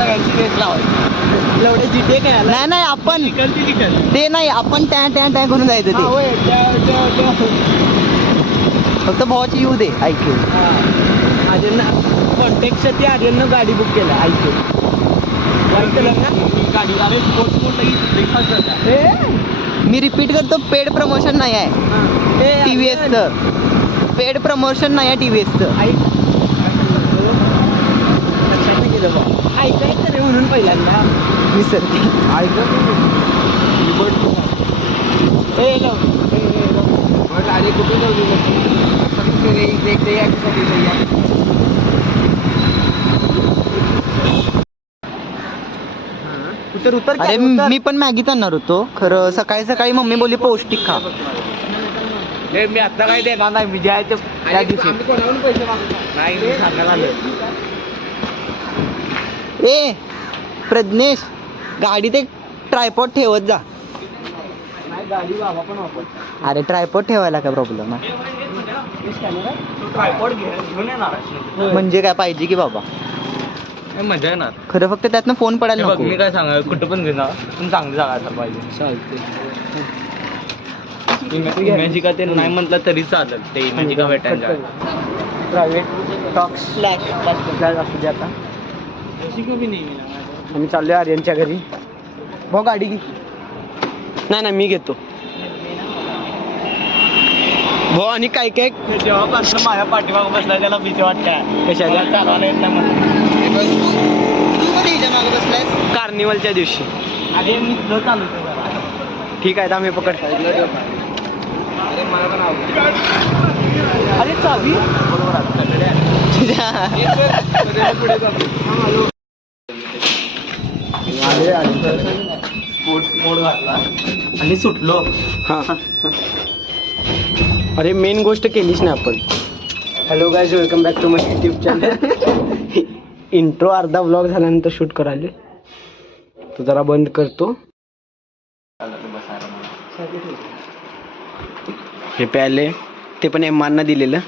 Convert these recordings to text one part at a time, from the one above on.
सगळ्यांची रेस लावायची एवढे जिथे काय नाही नाही आपण चिकलची चिकल ते नाही आपण टॅ टॅ टॅ करून जायचं ते फक्त भावाची येऊ दे ऐकू आर्यन कॉन्टॅक्टसाठी आर्यननं गाडी बुक केलं ऐकू गाडी अरे स्पोर्ट्स मी रिपीट करतो पेड प्रमोशन नाही आहे TVSचं पेड प्रमोशन नाही आहे TVSचं ऐकायचं रे म्हणून पहिल्यांदा विसरते गाडी कुठे उतर उतर अरे मी पण मॅगीच आणणार होतो खरं सकाळी सकाळी मम्मी बोलली पौष्टिक खा मी आता काय देणार नाही मी द्यायचं त्या दिवशी पैसे नाही सांगायला आलं ए प्रज्ञेश गाडीत एक ट्रायपॉड ठेवत जा नाही गाडी बाबा पण वापरतो अरे ट्रायपॉड ठेवायला काय प्रॉब्लेम आहे ट्रायपॉड घेऊन येणार म्हणजे काय पाहिजे की बाबा मजा येणार खरं फक्त त्यातनं फोन पडायला बघ नको मी काय सांगा कुठं पण घेणार पण चांगली जागा असायला पाहिजे चालते इमॅजिका ते नाही म्हटलं तरी चालेल ते इमॅजिका भेटायला प्रायव्हेट टॉक्स स्लॅश असू दे आता आम्ही चाललोय आर्यनच्या घरी भाऊ गाडी घे नाही नाही मी घेतो भाऊ आणि काय काय जेव्हापासून माझ्या पाठीमागं बसलाय त्याला भीती वाटते कशाला चालवायला येत नाही मला कार्निवलच्या दिवशी अरे मी तुझं चालवतो ठीक आहे आम्ही पकड अरे मला पण अरे चावी स्पोर्ट्स मोड घातला आणि सुटलो हा अरे मेन गोष्ट केलीच नाही आपण hello guys welcome back to my YouTube channel intro अर्धा व्लॉग झाल्यानंतर शूट करायला तो जरा बंद करतो हे प्याले ते पण एमाननं दिलेलं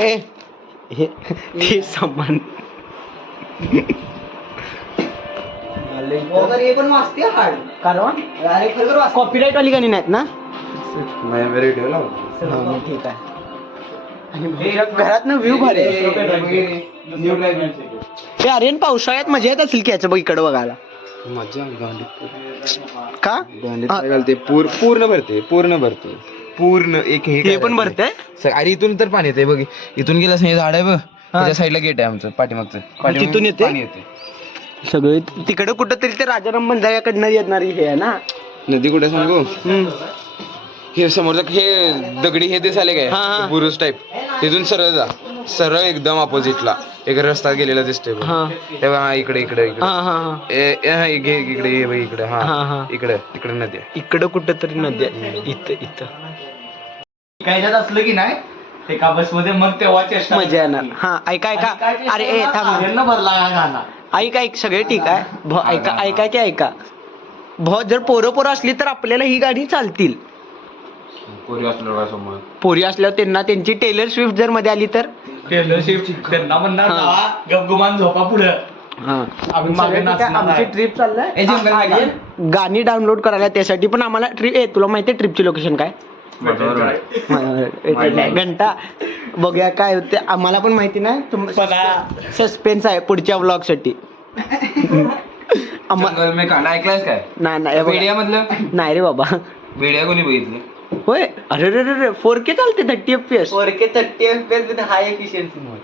ए हे सामान कॉपीराईट वाली गाणी नाहीत ना ठीक आहे घरात ना व्ह्यू भारी हे आर्यन पावसाळ्यात मजा येत असेल की याचं बघ इकडं बघायला मजा का ते पूर्ण भरते पूर्ण एक हे पण भरतंय अरे इथून तर पाणी येते बघ इथून गेलं हे झाड आहे बघ त्याच्या साईडला गेट आहे आमचं पाठीमागचं तिथून येते? पाणी येते सगळे तिकडं कुठं तरी ते राजाराम बंधाऱ्याकडनं येणारी हे आहे ना नदी कुठे सांगू हे समोरचं हे दगडी हे दिसायला हा, हा. काय बुरुज टाईप तिथून सरळ जा सरळ एकदम ऑपोजिटला एक रस्ता गेलेला दिसतोय बघ. हा तेव्हा इकडे इकडे इकडे हा हा हा घे इकडे ये बघ इकडे हा, हा हा. इकडे इकडे नदी आहे. इकडं कुठं तरी नदी आहे. इथं काय असलं की नाही एका बस मध्ये मग तेव्हा मजा येणार हा ऐका अरे ए थांब भरला ऐका सगळे ठीक आहे ऐका की ऐका जर पोरं असली तर आपल्याला ही गाडी चालतील पोरी असल्यावर त्यांना त्यांची टेलर स्विफ्ट जर मध्ये आली तर टेलर स्विफ्ट त्यांना म्हणणार गपगुमान झोपा पुढं आमची ट्रिप चाललाय गाणी डाउनलोड करायला त्यासाठी पण आम्हाला ट्रिप तुला माहितीये ट्रिपची लोकेशन काय घंटा बघूया काय होते आम्हाला पण माहिती नाही सस्पेन्स आहे पुढच्या व्लॉग साठी ऐकलंयस काय मीडिया मधलं नाही रे बाबा मीडिया कोणी बघितलं होय अरे 4K चालते 30 FPS 4K 30 FPS with high efficiency mode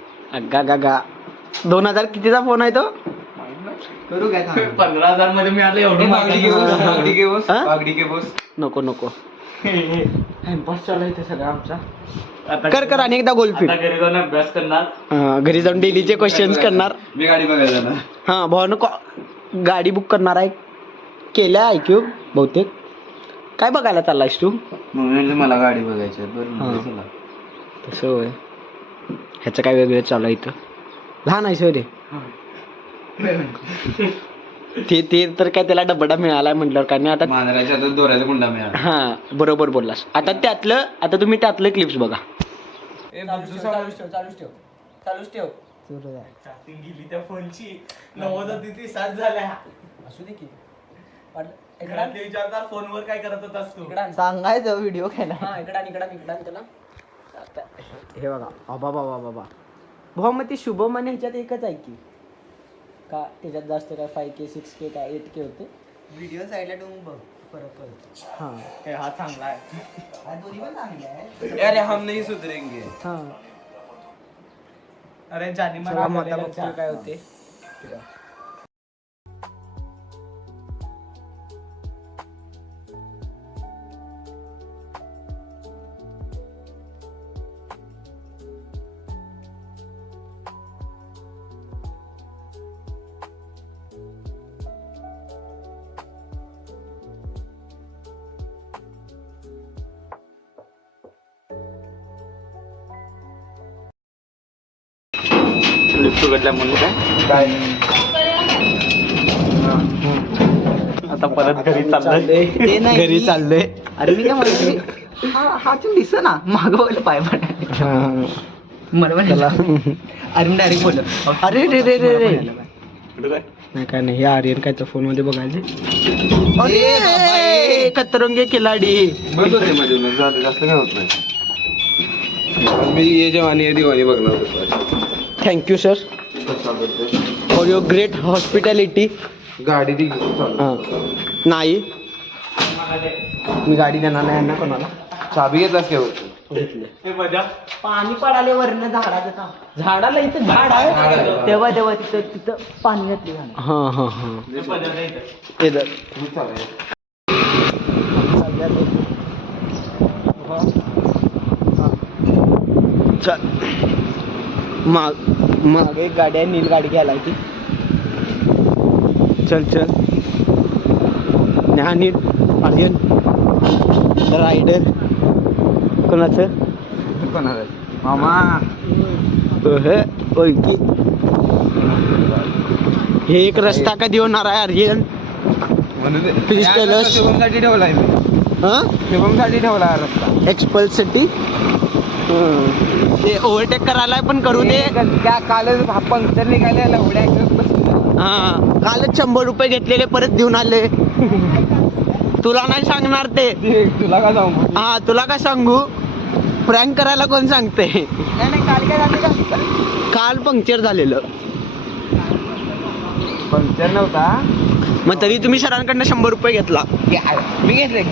गा 2000 कितीचा फोन आहे तो करू काय 15,000 मध्ये मी आलो एवढं नको टाइमपास चालू आहे सगळं आमचा कर आणि एकदा गोलफीट घरी जाऊन अभ्यास करणार घरी जाऊन डेलीचे क्वेश्चन्स करणार मी गाडी बघायला जाणार हा भावानं गाडी बुक करणार आहे केल्या ऐक्यू बहुतेक काय बघायला चाललायस तू मला गाडी बघायची तसं होय ह्याचं काय वेगळं चालू आहे इथं लहान आहे सर ते तर काय त्याला डबडा मिळालाय म्हटल्यावर कारण आता मांजराच्या दोऱ्याचा कुंडा मिळाला हा बरोबर बोललास आता तुम्ही त्यातलं क्लिप्स बघा चालूच ठेव चार्जिंग गेली त्या फोनची 90 होती ती 60 झाल्या. असू दे की घरातले विचारतात फोनवर काय करत होतास तू. सांगायचं व्हिडिओ काय ना. इकडं त्याला हे बघा बाबा बाबा बाबा भाऊ मग ते शुभम आणि ह्याच्यात एकच आहे की का त्याच्यात जास्त काय 5K 6K काय 8K होते. व्हिडिओ साईडला ठेवून बघ फरक पडतो. हां हा चांगला आहे. दोन्ही पण चांगले आहे. अरे हम नहीं सुधरेंगे. हां अरे जानी चला मग आता बघतोय काय होते. लिफ्ट उघडल्या म्हणून काय आता परत घरी चाललोय. ते नाही घरी चाललोय. अरे मी काय म्हणतो हा तू दिस ना मागं बघलं पाय पण मला म्हणाला अरे मी डायरेक्ट बोललो अरे रे रे रे रे नाही काय नाही हे आर्यन काय तर फोन मध्ये बघायचे. अरे कतरंगे खिलाडी. बंद होते माझे जास्त काय होत नाही. मी ये जवानी ये दिवाणी बघणार होतो. Thank you sir for your great hospitality. गाडी ती नाही मी गाडी देणार नाही यांना कोणाला. चाबी घेतलास काय होत पाणी पडाले वरनं झाडाचं झाडाला इथं झाड आहे तेव्हा तेव्हा तिथं तिथं पाणी घातली. हां हां हां ते चल माग एक गाडी आहे नील गाडी घ्यायला ती. चल चल नील आर्यन रायडर कोणाचं मामा ओळखी. हे एक रस्ता कधी होणार आहे आर्यन. Please tell us. शुभमसाठी ठेवलाय मी. हां शुभमसाठी ठेवला रस्ता एक्सपल्स साठी. ते ओव्हरटेक करायला पण करू दे. कालच पंक्चर निघाले एवढ्या हा कालच 100 रुपये घेतलेले परत देऊन आले. तुला नाही सांगणार ते. तुला का जाऊ हा तुला काय सांगू प्रँक करायला कोण सांगते. नाही काल काय झालं का काल पंक्चर झालेलं. पंक्चर नव्हता मग तरी तुम्ही सरांकडनं 100 रुपये घेतला. मी घेतले